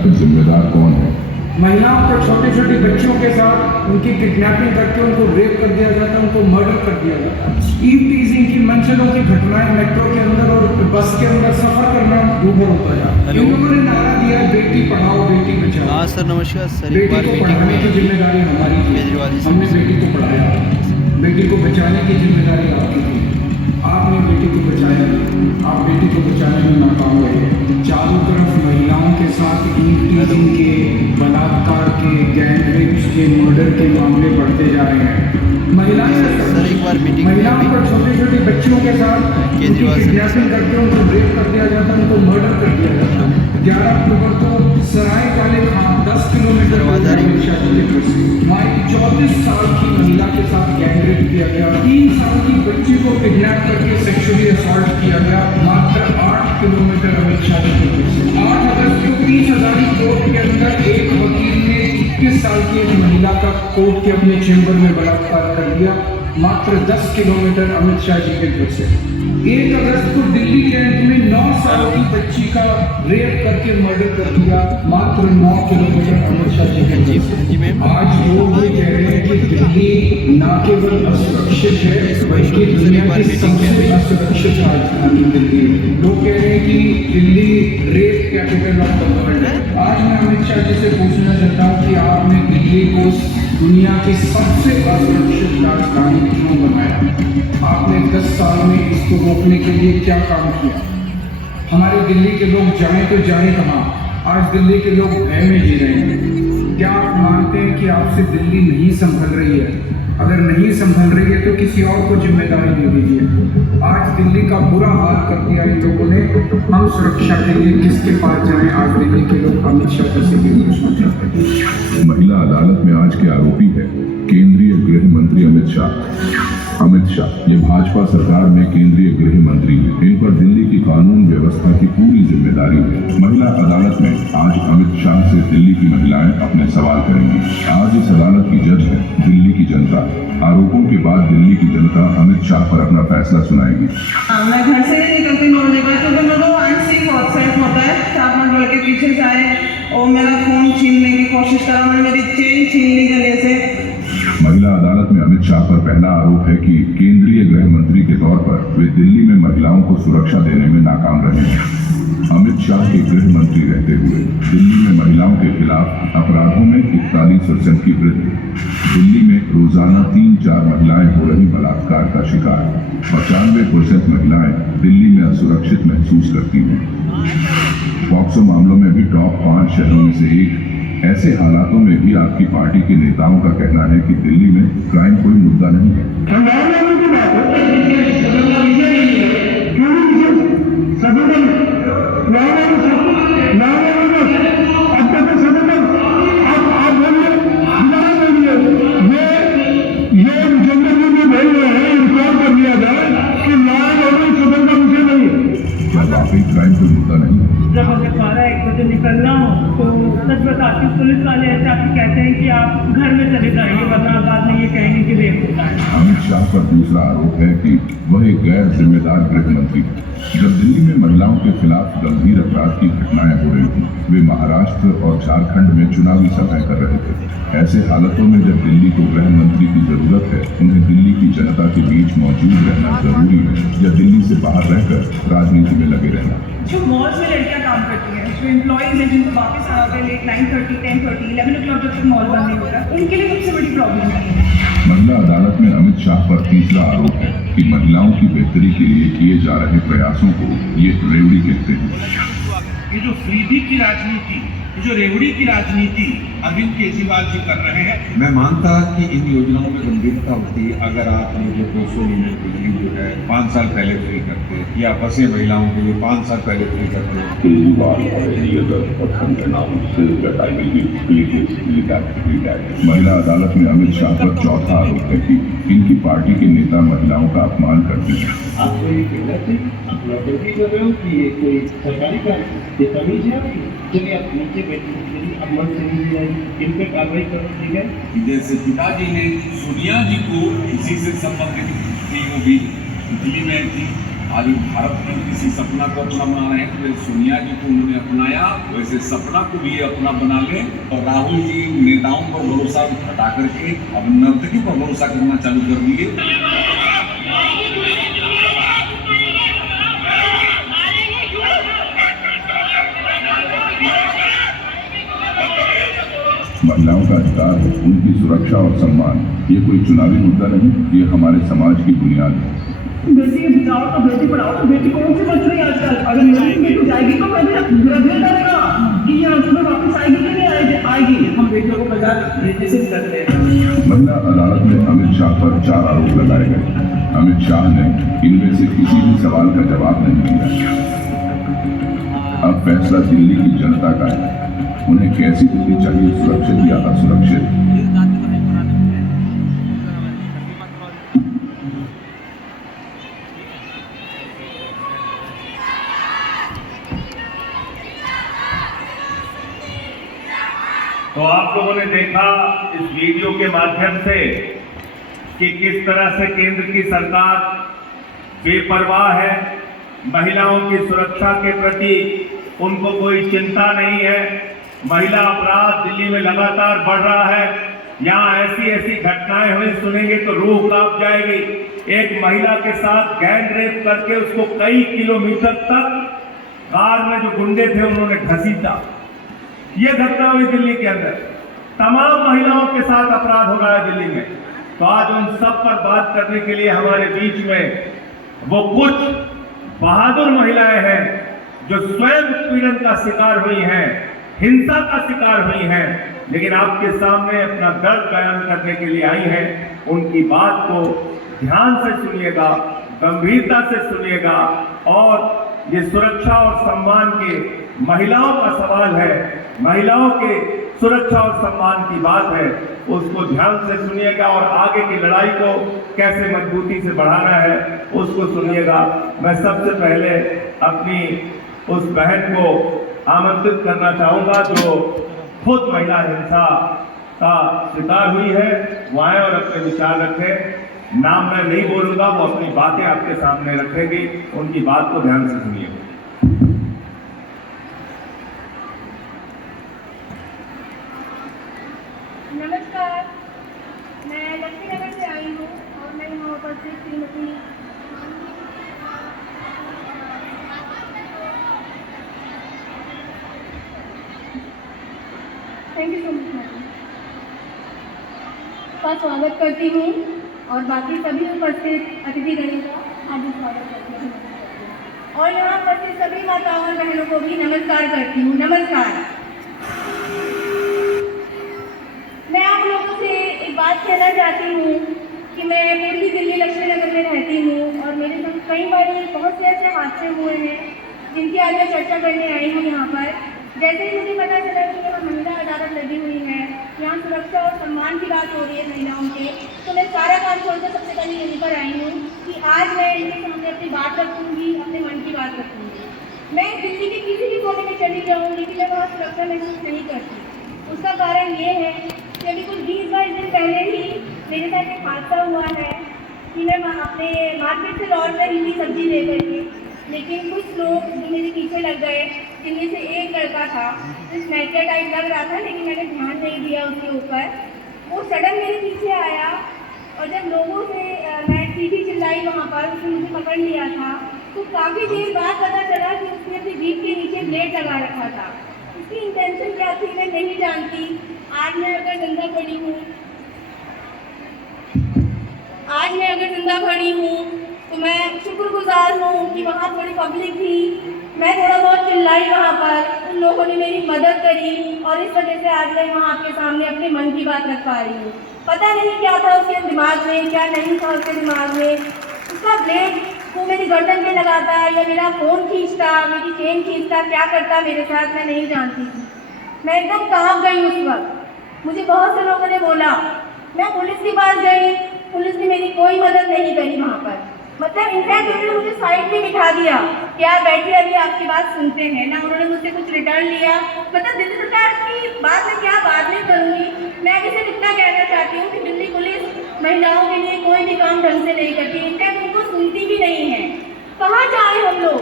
आखिर जिम्मेदार कौन है? महिलाओं को छोटे छोटे बच्चों के साथ उनकी किडनैपिंग करके उनको रेप कर दिया जाता है, उनको मर्डर कर दिया जाता है। ईव टीजिंग की मंचलों की घटनाएं मेट्रो के अंदर और बस के अंदर सफर करना दूभर होता जाता है। इन लोगों ने नारा दिया बेटी पढ़ाओ बेटी बचाओ। हाँ सर नमस्कार सर, एक बेटी बार को मीटिंग पढ़ाने की में जिम्मेदारी हमारी थी, केजरीवाल जी हमने बेटी को पढ़ाया। बेटी को बचाने की जिम्मेदारी आपकी थी, आपने बेटी को बचाया नहीं। आप बेटी को बचाने में नाकाम रहे। चारों तरफ महिलाओं के साथ ईव टीजिंग के, बलात्कार के, गैंग रेप्स के, मर्डर के मामले बढ़ते जा रहे हैं। महिलाएं सर एक बार मीटिंग में महिलाओं अभी पर छोटे छोटे बच्चों के साथ उनकी केजरीवाल सर किडनैपिंग करके उनको रेप कर दिया जाता है, उनको मर्डर कर दिया जाता है। 11 अक्टूबर को सराय काले खां 10 किलोमीटर दरवाजा नहीं। वहाँ एक 34 साल की महिला के साथ गैंग रेप किया गया। 3 साल की बच्ची को किडनैप करके सेक्सुअली असॉल्ट किया गया मात्र 8 किलोमीटर अमित शाह के पीछे से। 8 अगस्त को 30 हजारी कोर्ट के अंदर एक वकील ने 21 साल की एक महिला का कोर्ट के अपने चेंबर में बलात्कार कर दिया मात्र 10 किलोमीटर अमित शाह जी के घर से। 1 अगस्त को दिल्ली कैंट में 9 साल की बच्ची का रेप करके मर्डर कर दिया मात्र 9 किलोमीटर अमित शाह जी के घर से। आज लोग ये कह रहे हैं कि दिल्ली न केवल असुरक्षित है बल्कि दुनिया की सबसे असुरक्षित राजधानी दिल्ली है। लोग कह रहे हैं कि Delhi rape capital of the world है। आज मैं अमित शाह जी से पूछना चाहता हूँ कि आपने दिल्ली को दुनिया की सबसे असुरक्षित राजधानी क्यों बनाया? आपने 10 साल में इसको रोकने के लिए क्या काम किया? हमारे दिल्ली के लोग जाएं तो जाएं कहाँ? आज दिल्ली के लोग भय में जी रहे हैं। क्या आप मानते हैं कि आपसे दिल्ली नहीं संभल रही है? अगर नहीं संभल रही है तो किसी और को जिम्मेदारी दे दीजिए। आज दिल्ली का बुरा हाल कर दिया इन लोगों ने। हम सुरक्षा के लिए किसके पास जाएं? आज दिल्ली के लोग अमित शाह जी से भी पूछना चाहते हैं। महिला अदालत में आज के आरोपी है केंद्रीय गृह मंत्री अमित शाह। अमित शाह ये भाजपा सरकार में केंद्रीय गृह मंत्री हैं। इन पर दिल्ली की कानून व्यवस्था की पूरी जिम्मेदारी है। महिला अदालत में आज अमित शाह से दिल्ली की महिलाएं अपने सवाल करेंगी। आज इस अदालत की जज है दिल्ली की जनता। आरोपों के बाद दिल्ली की जनता अमित शाह पर अपना फैसला सुनाएगी। मैं घर से नहीं निकलती 9 बजे बाद, क्योंकि मेरे को अनसेफ व्हाट्सएप होता है। 4-5 लड़के पीछे से आए और मेरा फोन छीनने की कोशिश करा, मेरी चेन छीन ली गले से। महिला अदालत में अमित शाह पर पहला आरोप है कि केंद्रीय गृह मंत्री के तौर पर वे दिल्ली में महिलाओं को सुरक्षा देने में नाकाम रहे हैं। अमित शाह के गृह मंत्री रहते हुए दिल्ली में महिलाओं के खिलाफ अपराधों में 41% की वृद्धि। दिल्ली में रोजाना 3-4 महिलाएं हो रही बलात्कार का शिकार। 95% महिलाएं दिल्ली में असुरक्षित महसूस करती हैं। पॉक्सो मामलों में भी टॉप 5 शहरों में से एक। ऐसे हालातों में भी आपकी पार्टी के नेताओं का कहना है कि दिल्ली में क्राइम कोई मुद्दा नहीं है। वाकई क्राइम कोई मुद्दा नहीं है। जब हमें 12-1 बजे निकलना हो तो सच बताती पुलिस वाले ऐसे आके कहते हैं कि आप घर में चले जाइए, वरना बाद में ये कहेंगे कि रेप होता है। अमित शाह पर दूसरा आरोप है कि वह एक गैर जिम्मेदार गृह मंत्री है। जब दिल्ली में महिलाओं के खिलाफ गंभीर अपराध की घटनाएं हो रही थी, वे महाराष्ट्र और झारखंड में चुनावी सभाएं कर रहे थे। ऐसे हालातों में जब दिल्ली को गृह मंत्री की जरूरत है, उन्हें दिल्ली की जनता के बीच मौजूद रहना जरूरी है या दिल्ली से बाहर रहकर राजनीति में लगे रहना। जो मॉल्स में लड़कियां काम करती हैं, जो एम्प्लॉइज हैं जिनको वापस आना होता है लेट 9:30, 10:30, 11 o'clock जब तक मॉल बंद नहीं होता, उनके लिए सबसे बड़ी प्रॉब्लम है। महिला अदालत में अमित शाह पर तीसरा आरोप है कि महिलाओं की बेहतरी के लिए किए जा रहे प्रयासों को ये रेवड़ी कहते हैं। ये जो फ्रीडी की राजनीति, ये जो रेवड़ी की राजनीति अरविंद केजरीवाल जी कर रहे हैं, मैं मानता कि इन योजनाओं में गंभीरता होती है। अगर आप जो 200 यूनिट बिजली जो है 5 साल पहले फ्री करते, या बसें महिलाओं के लिए 5 साल पहले फ्री करते। महिला अदालत में अमित शाह पर चौथा आरोप है कि इनकी पार्टी के नेता महिलाओं का अपमान करते हैं। आपको ये कहना चाहिए, आप नौकरी कर रहे हो कि ये कोई सरकारी काम, ये तमीज है आपकी? चलिए आप नीचे बैठिए, आप मन से नीचे जाइए, इन पे कार्रवाई करो, ठीक है? जैसे पिताजी ने सोनिया जी को इसी से संबंधित थी, वो भी दिल्ली में थी, आज भारत में किसी सपना को अपना बना रहे हैं, तो सोनिया जी को उन्होंने अपनाया, वैसे सपना को भी ये अपना बना ले। और राहुल जी नेताओं पर भरोसा हटा करके अब नर्तकी पर भरोसा करना चालू कर दिए। महिलाओं का अधिकार, उनकी सुरक्षा और सम्मान ये कोई चुनावी मुद्दा नहीं, ये हमारे समाज की बुनियाद है। बेटी बचाओ तो बेटी पढ़ाओ तो बेटी कौन सी बच रही है आजकल? अगर मेरी बेटी जाएगी तो मैं ग्रेजुएट करेगा कि ये अंशुल वापस आएगी कि नहीं आएगी? हम बेटियों को बाजार रजिस्टर करते हैं। महिला अदालत में अमित शाह पर 4 आरोप लगाए गए। अमित शाह ने इनमें से किसी भी सवाल का जवाब नहीं दिया। अब फैसला दिल्ली की जनता का है, उन्हें कैसी दिल्ली चाहिए, सुरक्षित या असुरक्षित। तो आप लोगों ने देखा इस वीडियो के माध्यम से कि किस तरह से केंद्र की सरकार बेपरवाह है, महिलाओं की सुरक्षा के प्रति उनको कोई चिंता नहीं है। महिला अपराध दिल्ली में लगातार बढ़ रहा है। यहाँ ऐसी ऐसी घटनाएं हुई, सुनेंगे तो रूह कांप जाएगी। एक महिला के साथ गैंग रेप करके उसको कई किलोमीटर तक कार में जो गुंडे थे उन्होंने घसीटा। ये घटना हुई दिल्ली के अंदर। तमाम महिलाओं के साथ अपराध हो रहा है दिल्ली में। तो आज उन सब पर बात करने के लिए हमारे बीच में वो कुछ बहादुर महिलाएं हैं जो स्वयं उत्पीड़न का शिकार हुई हैं, हिंसा का शिकार हुई हैं, लेकिन आपके सामने अपना दर्द बयान करने के लिए आई हैं। उनकी बात को ध्यान से सुनिएगा, गंभीरता से सुनिएगा। और ये सुरक्षा और सम्मान के महिलाओं का सवाल है, महिलाओं के सुरक्षा और सम्मान की बात है, उसको ध्यान से सुनिएगा। और आगे की लड़ाई को कैसे मजबूती से बढ़ाना है उसको सुनिएगा। मैं सबसे पहले अपनी उस बहन को आमंत्रित करना चाहूँगा जो खुद महिला हिंसा का शिकार हुई है, वो आए और अपने विचार रखें। नाम मैं नहीं बोलूँगा, वो अपनी बातें आपके सामने रखेंगी, उनकी बात को ध्यान से सुनिएगा। नमस्कार, मैं लक्ष्मी नगर से आई हूँ और मैं यहाँ उपस्थित Shrimati thank you so much madam का स्वागत करती हूँ और बाकी सभी उपस्थित अतिथिगण का हार्दिक स्वागत करती हूँ और यहाँ उपस्थित सभी माताओं और बहनों को भी नमस्कार करती हूँ। नमस्कार। मैं आप लोगों से एक बात कहना चाहती हूँ कि मैं पूर्वी दिल्ली लक्ष्मी नगर में रहती हूँ और मेरे साथ कई बार बहुत से ऐसे हादसे हुए हैं जिनकी आज मैं चर्चा करने आई हूँ यहाँ पर। जैसे ही मुझे पता चला कि यहाँ महिला अदालत लगी हुई है, यहाँ सुरक्षा और सम्मान की बात हो रही है महिलाओं के, तो मैं सारा काम छोड़कर सबसे पहले यहीं पर आई हूँ कि आज मैं इनके सामने अपनी बात रखूँगी, अपने मन की बात रखूँगी। मैं दिल्ली के किसी भी कोने में चली जाऊँ लेकिन मैं वहाँ सुरक्षा महसूस नहीं करती। उसका कारण ये है कि अभी कुछ 20-22 दिन पहले ही मेरे साथ एक हादसा हुआ है कि मैं अपने मार्केट से लौट रही थी सब्जी लेकर के, लेकिन कुछ लोग जो मेरे पीछे लग गए, जिनमें से एक लड़का था जो स्नैकर टाइप लग रहा था लेकिन मैंने ध्यान नहीं दिया उसके ऊपर। वो सडन मेरे पीछे आया और जब लोगों से मैं सीधी चिल्लाई वहाँ पर, उसने मुझे पकड़ लिया था। तो काफ़ी देर बाद पता चला कि उसने अपनी जीभ के नीचे ब्लेड लगा रखा था। उसकी इंटेंशन क्या थी मैं नहीं जानती। आज मैं अगर जिंदा खड़ी हूँ तो मैं शुक्रगुजार हूँ कि वहाँ थोड़ी पब्लिक थी, मैं थोड़ा बहुत चिल्लाई वहाँ पर, उन लोगों ने मेरी मदद करी और इस वजह से आज मैं वहाँ आपके सामने अपने मन की बात रख पा रही हूँ। पता नहीं क्या था उसके दिमाग में, क्या नहीं था उसके दिमाग में। उसका ब्लेड वो मेरी गर्दन में लगाता या मेरा फ़ोन खींचता, मेरी चेन खींचता, क्या करता मेरे साथ मैं नहीं जानती थी। मैं एकदम काँप गई उस वक्त। मुझे बहुत से लोगों ने बोला, मैं पुलिस के पास गई, पुलिस ने मेरी कोई मदद नहीं करी वहाँ पर। मतलब इनफैक्ट उन्होंने मुझे साइड में बिठा दिया कि आप बैठिए, अभी आपकी बात सुनते हैं ना। उन्होंने मुझसे कुछ रिटर्न लिया। मतलब दिल्ली सरकार की बात मैं क्या बाद में करूँगी। मैं अभी सिर्फ इतना कहना चाहती हूँ कि दिल्ली पुलिस महिलाओं के लिए कोई भी काम ढंग से नहीं करती, इनफैक्ट उनको सुनती भी नहीं है। कहाँ जाए हम लोग,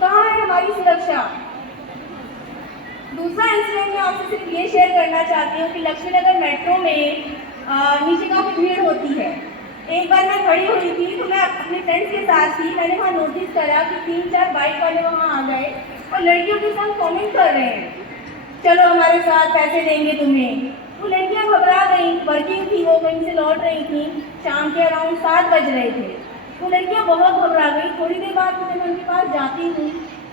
कहाँ है हमारी सुरक्षा। दूसरा इंसिडेंट मैं आपसे सिर्फ ये शेयर करना चाहती हूँ कि लक्ष्मीनगर मेट्रो में नीचे काफ़ी भीड़ होती है। एक बार मैं खड़ी हुई थी तो मैं अपने फ्रेंड्स के साथ थी, मैंने वहाँ नोटिस करा कि 3-4 बाइक वाले वहाँ आ गए और लड़कियों के साथ कमेंट कर रहे हैं, चलो हमारे साथ पैसे देंगे तुम्हें। वो लड़कियाँ घबरा गई, वर्किंग थी, वो कहीं से लौट रही थी, शाम के अराउंड 7 बज रहे थे। वो लड़कियाँ बहुत घबरा गई। थोड़ी देर बाद मैं उनके पास जाती हूँ,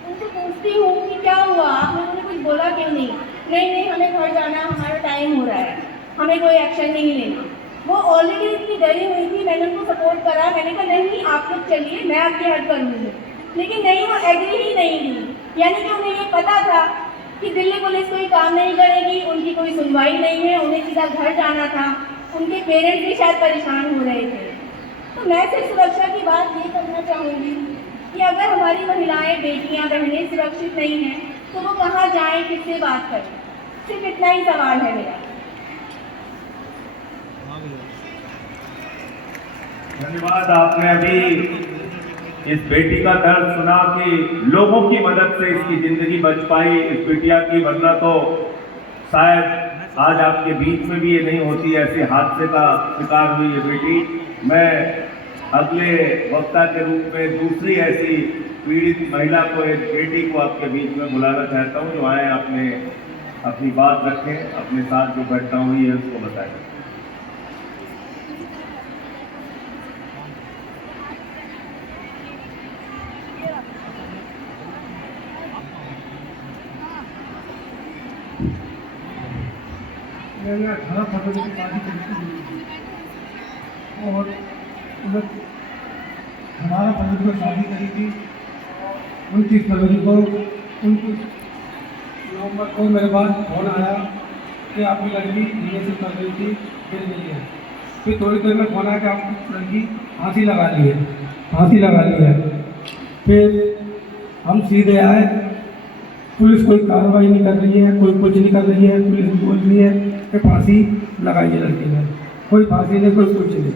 उनसे पूछती हूँ कि क्या हुआ, आपने उन्होंने कुछ बोला क्यों नहीं। नहीं हमें घर जाना, हमारा टाइम हो रहा है, हमें कोई एक्शन नहीं लेना। वो ऑलरेडी इतनी डरी हुई थी, मैंने उनको सपोर्ट करा, मैंने कहा नहीं आप लोग चलिए, मैं आपकी हेल्प करूँगी, लेकिन नहीं, वो एग्री ही नहीं हुई। यानी कि उन्हें ये पता था कि दिल्ली पुलिस कोई काम नहीं करेगी, उनकी कोई सुनवाई नहीं है, उन्हें सीधा घर जाना था। उनके पेरेंट्स भी शायद परेशान हो रहे थे। तो मैं सिर्फ सुरक्षा की बात ये करना चाहूँगी कि अगर हमारी महिलाएं, बेटियां, बहनें सुरक्षित नहीं हैं तो वो कहाँ जाएं, किससे बात करें। सिर्फ इतना ही सवाल है मेरा। धन्यवाद। आपने अभी इस बेटी का दर्द सुना कि लोगों की मदद से इसकी जिंदगी बच पाई इस बिटिया की, वरना तो शायद आज आपके बीच में भी ये नहीं होती, ऐसे हादसे का शिकार हुई ये बेटी। मैं अगले वक्ता के रूप में दूसरी ऐसी पीड़ित महिला को, एक बेटी को आपके बीच में बुलाना चाहता हूँ, जो आए आपने अपनी बात रखें, अपने साथ जो घटना हुई है उसको बताएं। मैंने 18 फरवरी की शादी करी थी और 18 फरवरी को शादी करी थी। 29 फरवरी को 29 नवंबर को मेरे पास फोन आया कि आपकी लड़की रिलेशन कर रही थी, गिर गई है। फिर थोड़ी देर में फोन आया कि आपकी लड़की फांसी लगा ली है। फिर हम सीधे आए, पुलिस कोई कार्रवाई नहीं कर रही है, कोई कुछ नहीं कर रही है। पुलिस बोल रही है कि फांसी लगाई है लड़की ने, कोई फांसी नहीं, कोई कुछ नहीं।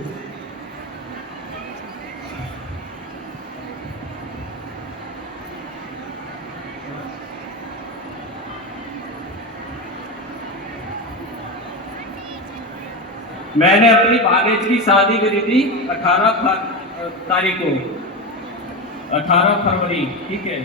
मैंने अपनी भानेज की शादी करी थी 18 तारीख को, 18 फरवरी, ठीक है।